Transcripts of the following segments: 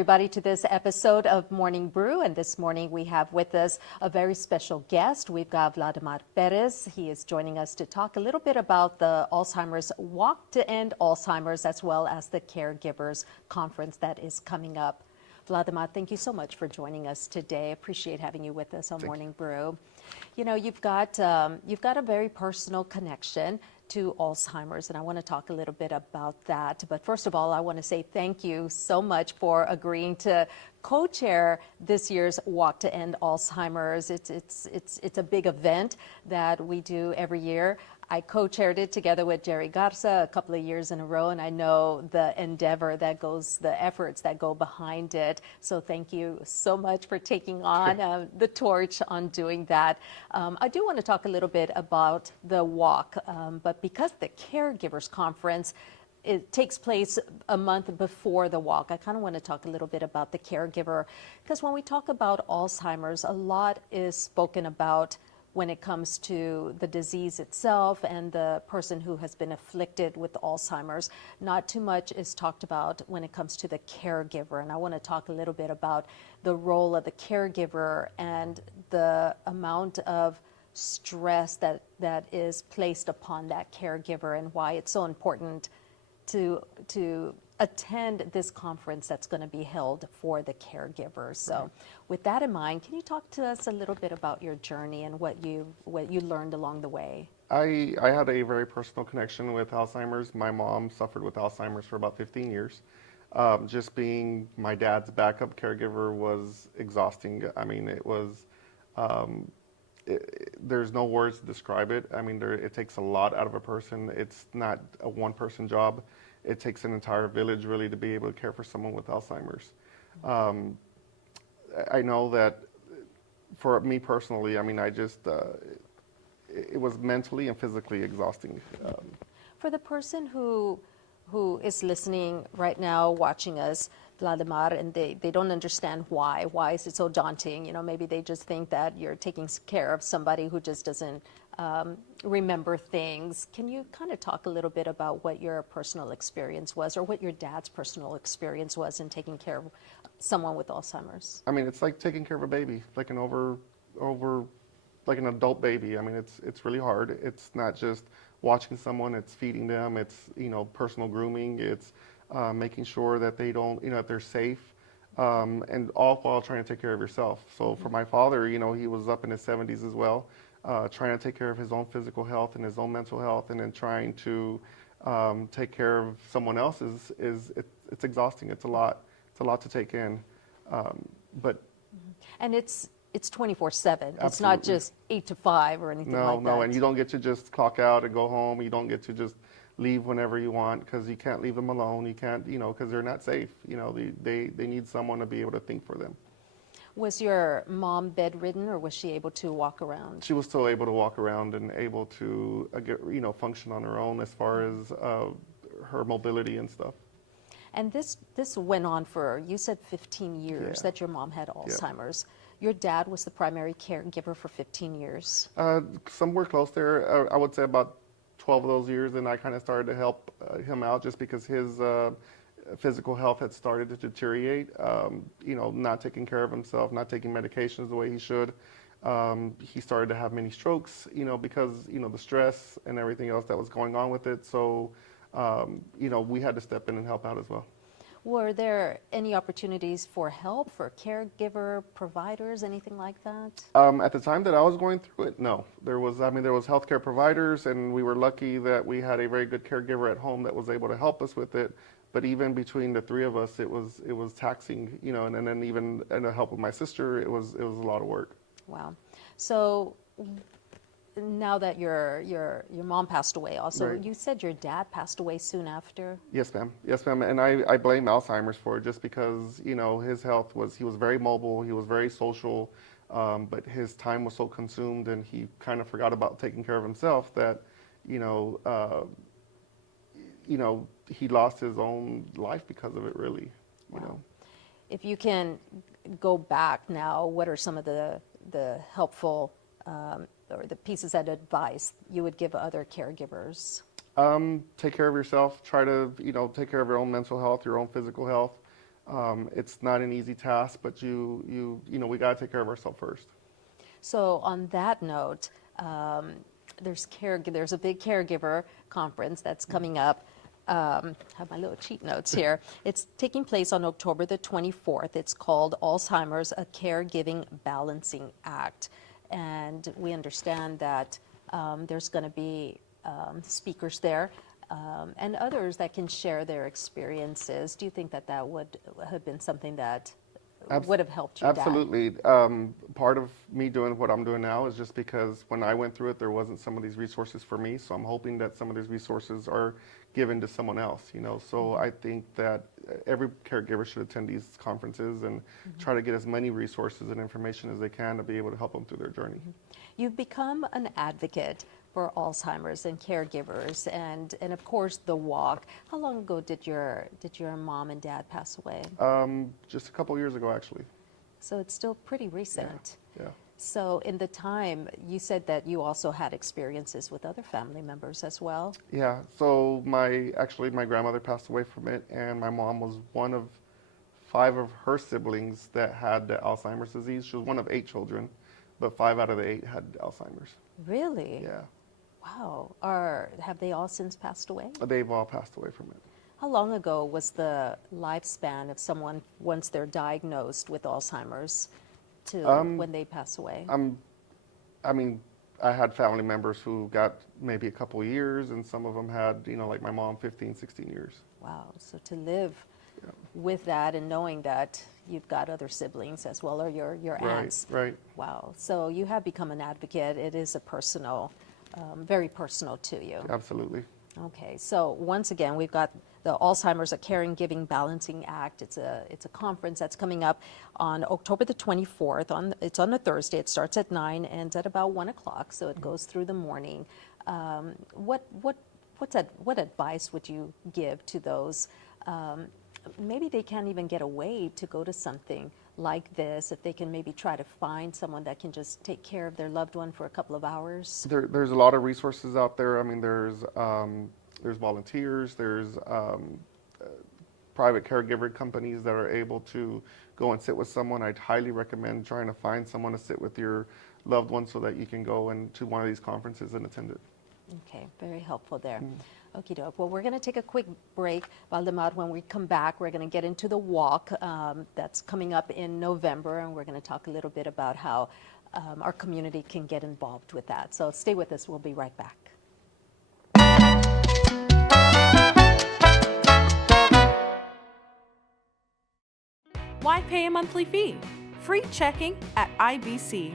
everybody, to this episode of Morning Brew. And this morning we have with us a very special guest. We've got Vladimir Perez. He is joining us to talk a little bit about the Alzheimer's Walk to End Alzheimer's, as well as the Caregivers Conference that is coming up. Vladimir, thank you so much for joining us today. Appreciate having you with us on Morning Brew. You know, you've got a very personal connection to Alzheimer's, and I want to talk a little bit about that. But first of all, I want to say thank you so much for agreeing to co-chair this year's Walk to End Alzheimer's. It's a big event that we do every year. I co-chaired it together with Jerry Garza a couple of years in a row, and I know the endeavor that goes, the efforts that go behind it. So thank you so much for taking on the torch on doing that. I do want to talk a little bit about the walk, but because the Caregivers Conference, it takes place a month before the walk, I kind of want to talk a little bit about the caregiver, because when we talk about Alzheimer's, a lot is spoken about when it comes to the disease itself and the person who has been afflicted with Alzheimer's. Not too much is talked about when it comes to the caregiver. And I want to talk a little bit about the role of the caregiver and the amount of stress that is placed upon that caregiver, and why it's so important to attend this conference that's going to be held for the caregivers. So with that in mind, can you talk to us a little bit about your journey and what you learned along the way? I had a very personal connection with Alzheimer's. My mom suffered with Alzheimer's for about 15 years. Just being my dad's backup caregiver was exhausting. I mean, it was, there's no words to describe it. I mean, it takes a lot out of a person. It's not a one-person job. It takes an entire village really to be able to care for someone with Alzheimer's. I know that for me personally, I mean, it was mentally and physically exhausting. For the person who is listening right now, watching us, Vladimir, and they don't understand why is it so daunting? You know, maybe they just think that you're taking care of somebody who just doesn't remember things. Can you kind of talk a little bit about what your personal experience was, or what your dad's personal experience was in taking care of someone with Alzheimer's? I mean, it's like taking care of a baby, like like an adult baby. I mean, it's really hard. It's not just watching someone, it's feeding them, it's, you know, personal grooming, it's making sure that they don't, you know, that they're safe, and all while trying to take care of yourself. So for my father, you know, he was up in his 70s as well, trying to take care of his own physical health and his own mental health, and then trying to take care of someone else's it's exhausting. It's a lot to take in, but. And it's 24/7. It's Absolutely. not just 8 to 5 or anything like that. No, and you don't get to just clock out and go home. You don't get to just leave whenever you want, because you can't leave them alone. You can't, you know, because they're not safe. You know, they need someone to be able to think for them. Was your mom bedridden, or was she able to walk around? She was still able to walk around and able to function on her own as far as her mobility and stuff. And this went on for, you said 15 years that your mom had Alzheimer's. Your dad was the primary caregiver for 15 years. Somewhere close there. I would say about 12 of those years, and I kind of started to help him out just because his physical health had started to deteriorate. You know, not taking care of himself, not taking medications the way he should. He started to have many strokes, you know, because, you know, the stress and everything else that was going on with it. So, you know, we had to step in and help out as well. Were there any opportunities for help, for caregiver providers, anything like that? At the time that I was going through it, no. There was healthcare providers, and we were lucky that we had a very good caregiver at home that was able to help us with it. But even between the three of us, it was taxing, you know, and then even and the help with my sister, it was a lot of work. Wow. So now that your mom passed away also, you said your dad passed away soon after? Yes, ma'am. Yes, ma'am. And I blame Alzheimer's for it, just because, you know, his health he was very mobile, he was very social, but his time was so consumed, and he kind of forgot about taking care of himself that, you know, he lost his own life because of it, really. You know. If you can go back now, what are some of the helpful or the pieces of advice you would give other caregivers? Take care of yourself. Try to, you know, take care of your own mental health, your own physical health. It's not an easy task, but we got to take care of ourselves first. So on that note, there's a big caregiver conference that's coming up. I have my little cheat notes here. It's taking place on October the 24th. It's called Alzheimer's, a Caregiving Balancing Act. And we understand that there's going to be speakers there and others that can share their experiences. Do you think that that would have been something that would have helped you, Dad? Absolutely. Part of me doing what I'm doing now is just because when I went through it, there wasn't some of these resources for me. So I'm hoping that some of these resources are given to someone else, So I think that every caregiver should attend these conferences and try to get as many resources and information as they can to be able to help them through their journey. You've become an advocate for Alzheimer's and caregivers, and of course the walk. How long ago did your mom and dad pass away? Just a couple years ago, actually. So it's still pretty recent. Yeah. So in the time, you said that you also had experiences with other family members as well. Yeah. So my grandmother passed away from it, and my mom was one of 5 of her siblings that had the Alzheimer's disease. She was one of 8 children, but 5 out of the 8 had Alzheimer's. Really? Yeah. Wow. Have they all since passed away? They've all passed away from it. How long ago was the lifespan of someone once they're diagnosed with Alzheimer's to when they pass away? I mean, I had family members who got maybe a couple years, and some of them had, like my mom, 15, 16 years. Wow. So to live with that and knowing that you've got other siblings as well, or your aunts. Right. Wow. So you have become an advocate. It is a personal, very personal to you. Absolutely. Okay. So once again, we've got the Alzheimer's, a Caregiving Balancing Act. It's a conference that's coming up on October the 24th. It's on a Thursday. It starts at 9, ends at about 1 o'clock. So it goes through the morning. What advice would you give to those? Maybe they can't even get away to go to something like this, if they can maybe try to find someone that can just take care of their loved one for a couple of hours. There's a lot of resources out there. I mean, there's volunteers, there's private caregiver companies that are able to go and sit with someone. I'd highly recommend trying to find someone to sit with your loved one so that you can go into one of these conferences and attend it. Okay, very helpful there. Okie doke. Well, we're going to take a quick break, Valdemar. When we come back, we're going to get into the walk that's coming up in November, and we're going to talk a little bit about how our community can get involved with that. So stay with us. We'll be right back. Why pay a monthly fee? Free checking at IBC.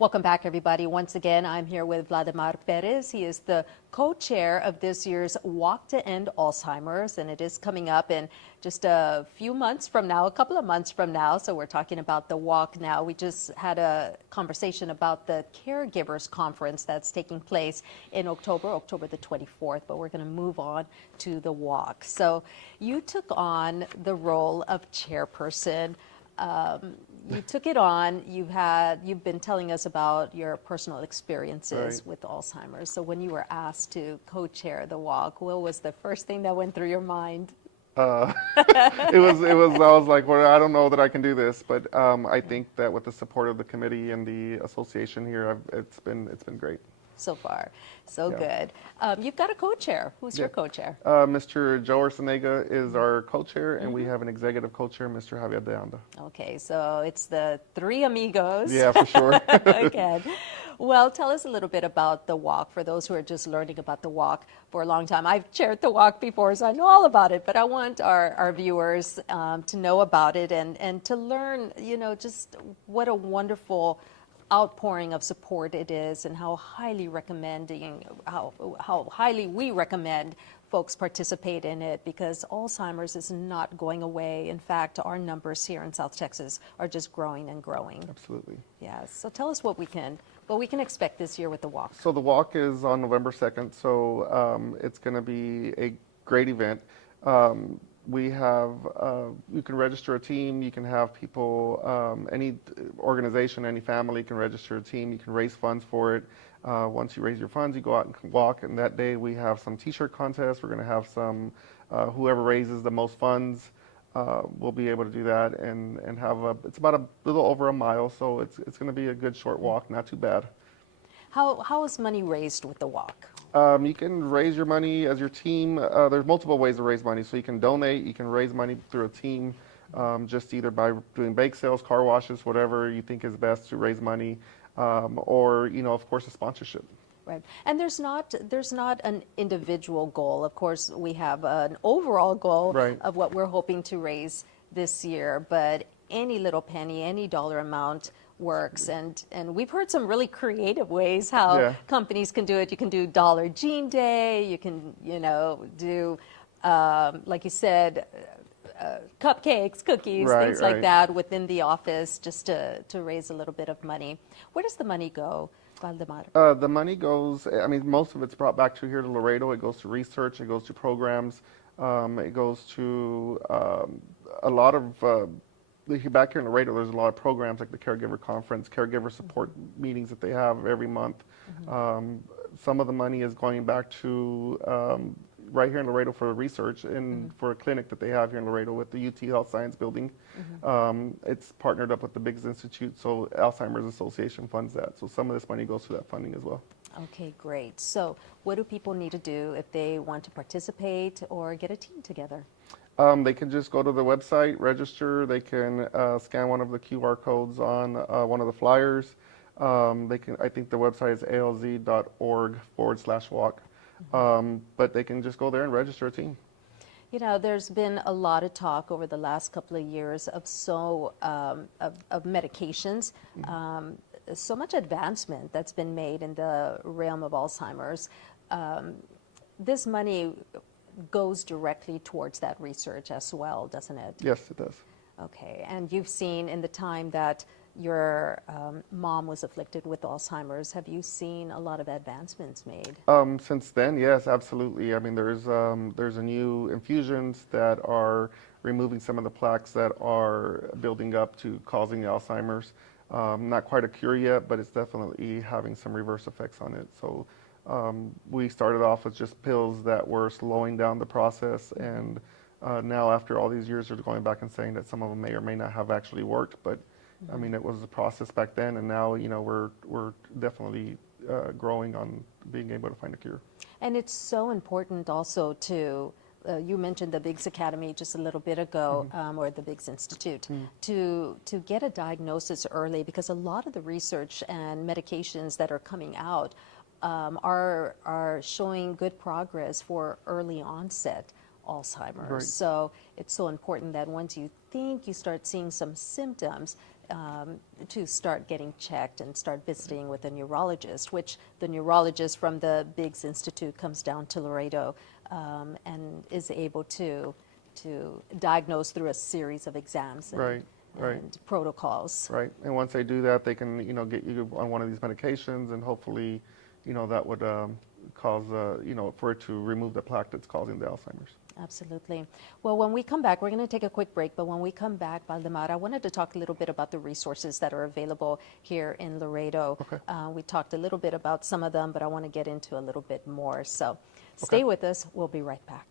Welcome back, everybody. Once again, I'm here with Vladimir Perez. He is the co-chair of this year's Walk to End Alzheimer's, and it is coming up in just a few months from now, a couple of months from now. So we're talking about the walk now. We just had a conversation about the Caregivers Conference that's taking place in October the 24th, but we're going to move on to the walk. So you took on the role of chairperson. You took it on. You've been telling us about your personal experiences with Alzheimer's. So when you were asked to co-chair the walk, what was the first thing that went through your mind? It was. I was like, well, I don't know that I can do this, but I think that with the support of the committee and the association here, it's been great. So far, so good. You've got a co-chair. Who's your co-chair? Mr. Joe Arsenega is our co-chair, and we have an executive co-chair, Mr. Javier de Anda. Okay, so it's the three amigos. Yeah, for sure. Okay. Well, tell us a little bit about the walk for those who are just learning about the walk for a long time. I've chaired the walk before, so I know all about it, but I want our viewers to know about it and to learn, just what a wonderful outpouring of support it is, and how highly we recommend folks participate in it, because Alzheimer's is not going away. In fact, our numbers here in South Texas are just growing and growing. Absolutely. Yeah, so tell us what we can expect this year with the walk. So the walk is on November 2nd, so it's going to be a great event. We have, you can register a team, you can have people, any organization, any family can register a team, you can raise funds for it. Once you raise your funds, you go out and walk, and that day we have some t-shirt contests. We're going to have some, whoever raises the most funds will be able to do that, and have it's about a little over a mile, so it's going to be a good short walk, not too bad. How is money raised with the walk? You can raise your money as your team. There's multiple ways to raise money. So you can donate, you can raise money through a team, just either by doing bake sales, car washes, whatever you think is best to raise money, or, you know, of course, a sponsorship. Right, and there's not an individual goal. Of course, we have an overall goal Right. of what we're hoping to raise this year, but any little penny, any dollar amount works. And we've heard some really creative ways how Yeah. companies can do it. You can do Dollar Jean Day. You can, you know, do, like you said, cupcakes, cookies, Right, things like right. that within the office, just to raise a little bit of money. Where does the money go, Valdemar? The money goes, I mean, most of it's brought back to here to Laredo. It goes to research, it goes to programs, it goes to a lot of, back here in Laredo, there's a lot of programs like the Caregiver Conference, caregiver support meetings that they have every month. Some of the money is going back to right here in Laredo for research and for a clinic that they have here in Laredo with the UT Health Science Building. It's partnered up with the Biggs Institute, so Alzheimer's Association funds that. So some of this money goes to that funding as well. Okay, great. So what do people need to do if they want to participate or get a team together? They can just go to the website, register. They can scan one of the QR codes on one of the flyers. They can. I think the website is alz.org/walk. But they can just go there and register a team. You know, there's been a lot of talk over the last couple of years of of medications, so much advancement that's been made in the realm of Alzheimer's. This money goes directly towards that research as well, doesn't it? Yes, it does. Okay, and you've seen in the time that your mom was afflicted with Alzheimer's, have you seen a lot of advancements made? Since then, yes, absolutely. I mean, there's a new infusions that are removing some of the plaques that are building up to causing Alzheimer's. Not quite a cure yet, but it's definitely having some reverse effects on it. So we started off with just pills that were slowing down the process, and now after all these years, they're going back and saying that some of them may or may not have actually worked. But I mean, it was a process back then, and now, you know, we're definitely growing on being able to find a cure. And it's so important also to, you mentioned the Biggs Academy just a little bit ago, or the Biggs Institute, to get a diagnosis early, because a lot of the research and medications that are coming out are showing good progress for early onset Alzheimer's. Right. So it's so important that once you think you start seeing some symptoms, to start getting checked and start visiting with a neurologist, which the neurologist from the Biggs Institute comes down to Laredo and is able to diagnose through a series of exams and, and protocols. Right, and once they do that, they can, you know, get you on one of these medications, and hopefully, you know, that would cause, you know, for it to remove the plaque that's causing the Alzheimer's. Absolutely. Well, when we come back, we're going to take a quick break, but when we come back, Valdemar, I wanted to talk a little bit about the resources that are available here in Laredo. Okay. We talked a little bit about some of them, but I want to get into a little bit more. So stay with us. We'll be right back.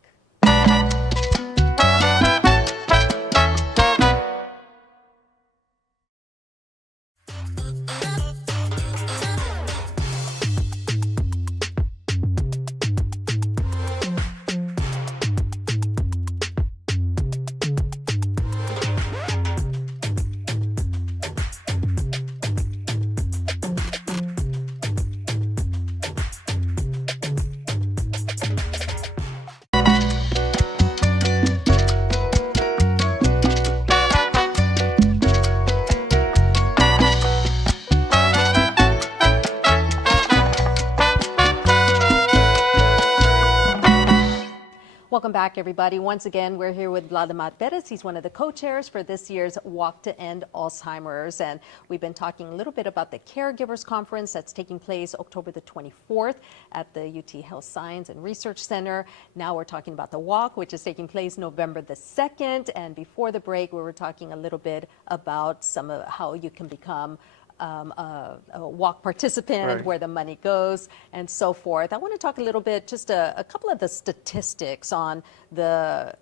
back, everybody. Once again, we're here with Vladimir Perez. He's one of the co-chairs for this year's Walk to End Alzheimer's. And we've been talking a little bit about the Caregivers Conference that's taking place October the 24th at the UT Health Science and Research Center. Now we're talking about the walk, which is taking place November the 2nd. And before the break, we were talking a little bit about some of how you can become a walk participant, Right. where the money goes, and so forth. I want to talk a little bit, just a couple of the statistics on the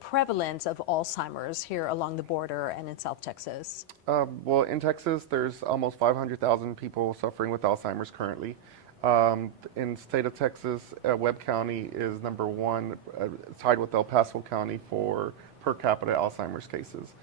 prevalence of Alzheimer's here along the border and in South Texas. Well, in Texas, there's almost 500,000 people suffering with Alzheimer's currently. In the state of Texas, Webb County is number one, tied with El Paso County for per capita Alzheimer's cases.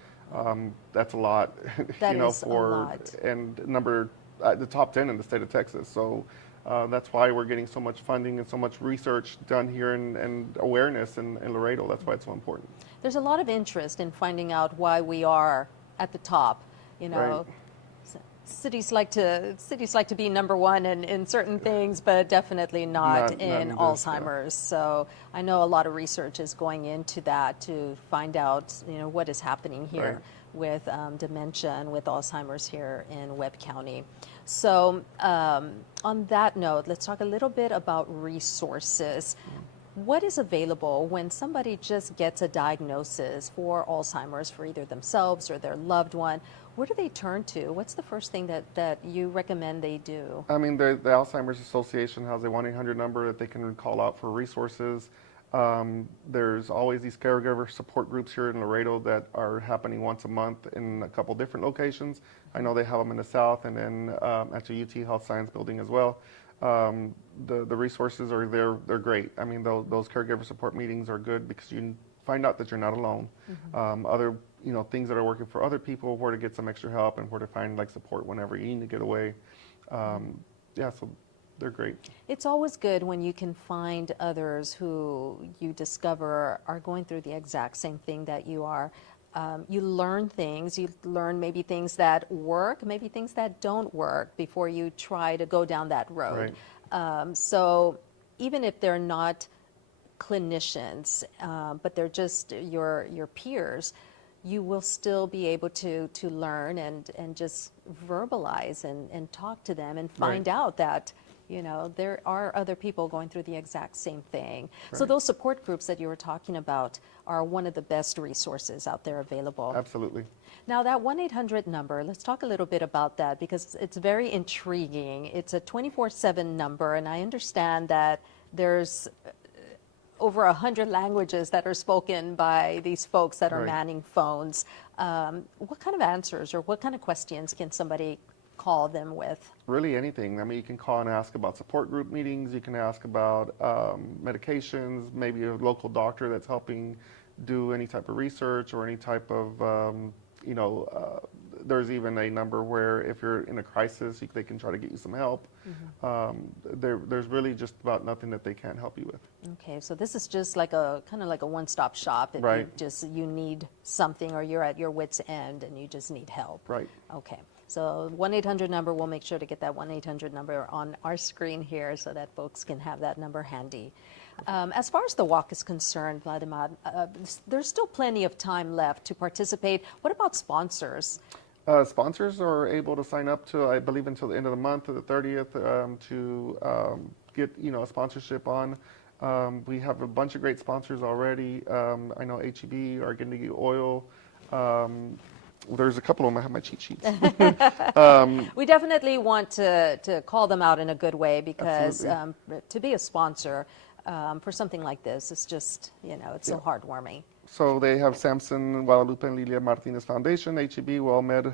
That's a lot, That you know, is a for lot. and the top 10 in the state of Texas. So that's why we're getting so much funding and so much research done here and awareness in Laredo. That's why it's so important. There's a lot of interest in finding out why we are at the top. You know, Right. cities like to be number one in certain things, but definitely not Not in in this, Alzheimer's. So I know a lot of research is going into that to find out, you know, what is happening here Right. with dementia and with Alzheimer's here in Webb County. So on that note, let's talk a little bit about resources. What is available when somebody just gets a diagnosis for Alzheimer's for either themselves or their loved one? Where do they turn to? What's the first thing that you recommend they do? I mean, the Alzheimer's Association has a 1-800 number that they can call out for resources. There's always these caregiver support groups here in Laredo that are happening once a month in a couple different locations. I know they have them in the south and then at the UT Health Science building as well. The resources are there. They're great. I mean, those caregiver support meetings are good because you find out that you're not alone. Other things that are working for other people, where to get some extra help and where to find like support whenever you need to get away. Yeah, so they're great. It's always good when you can find others who you discover are going through the exact same thing that you are. You learn things, you learn maybe things that work, maybe things that don't work before you try to go down that road. So even if they're not clinicians, but they're just your peers, you will still be able to learn and just verbalize and talk to them and find out that, you know, there are other people going through the exact same thing. So those support groups that you were talking about are one of the best resources out there available. Absolutely. Now that 1-800 number, let's talk a little bit about that because it's very intriguing. It's a 24/7 number, and I understand that there's over 100 languages that are spoken by these folks that are manning phones. What kind of answers or what kind of questions can somebody call them with? Really anything. I mean, you can call and ask about support group meetings. You can ask about medications, maybe a local doctor that's helping do any type of research or any type of, there's even a number where if you're in a crisis, they can try to get you some help. There's really just about nothing that they can't help you with. Okay, so this is just like a kind of like a one-stop shop. If you need something or you're at your wit's end and you just need help. Right. Okay. So 1-800 number, we'll make sure to get that 1-800 number on our screen here so that folks can have that number handy. As far as the walk is concerned, Vladimir, there's still plenty of time left to participate. What about sponsors? Sponsors are able to sign up to, I believe, until the end of the month, the 30th, to get a sponsorship on. We have a bunch of great sponsors already. I know HEB, Argentina Oil. There's a couple of them. I have my cheat sheets. We definitely want to call them out in a good way because to be a sponsor for something like this, it's just, it's so heartwarming. So they have Samson, Guadalupe, and Lilia Martinez Foundation, HEB, WellMed,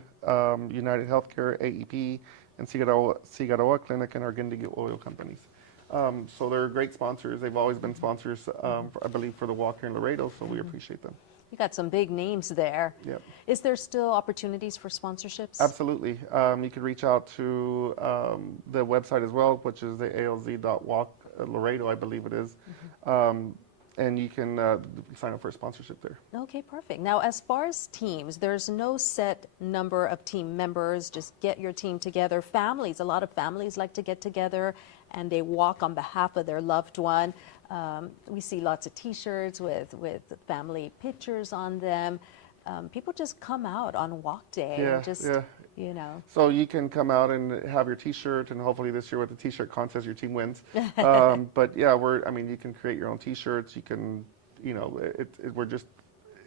United Healthcare, AEP, and Cigaroa Clinic and Argentina Oil Companies. So they're great sponsors. They've always been sponsors, I believe, for the walk here in Laredo, so we appreciate them. You got some big names there. Yep. Is there still opportunities for sponsorships? Absolutely. You can reach out to the website as well, which is the alz.walk Laredo, I believe it is. And you can sign up for a sponsorship there. Okay, perfect. Now, as far as teams, there's no set number of team members. Just get your team together. Families, a lot of families like to get together and they walk on behalf of their loved one. We see lots of T-shirts with family pictures on them. People just come out on walk day and just, you know. So you can come out and have your T-shirt, and hopefully this year with the T-shirt contest, your team wins. But yeah, you can create your own T-shirts. You can, you know,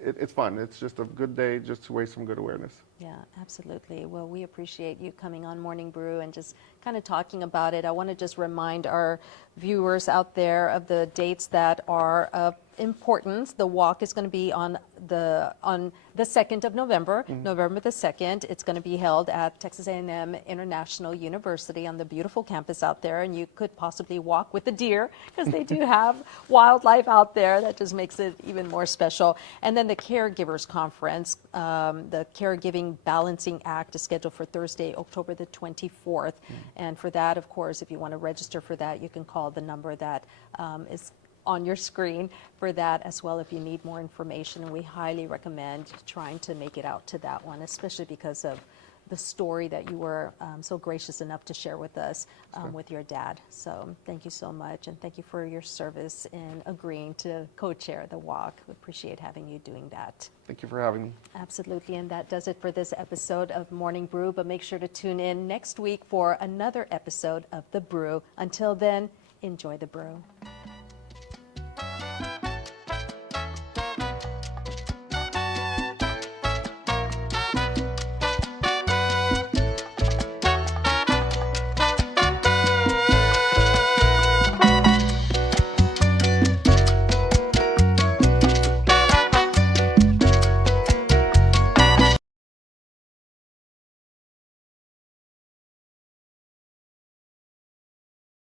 it's fun. It's just a good day just to raise some good awareness. Yeah, absolutely. Well, we appreciate you coming on Morning Brew and just kind of talking about it. I want to just remind our viewers out there of the dates that are of importance. The walk is going to be on the 2nd of November, November the 2nd. It's going to be held at Texas A&M International University on the beautiful campus out there, and you could possibly walk with the deer because they do have wildlife out there. That just makes it even more special. And then the Caregivers Conference, the Caregiving Balancing Act is scheduled for Thursday, October the 24th. And for that, of course, if you want to register for that, you can call the number that is on your screen for that as well if you need more information. And we highly recommend trying to make it out to that one, especially because of the story that you were so gracious enough to share with us with your dad. So thank you so much, and thank you for your service in agreeing to co-chair the walk. We appreciate having you doing that. Thank you for having me. Absolutely, and that does it for this episode of Morning Brew, but make sure to tune in next week for another episode of The Brew. Until then, enjoy the brew.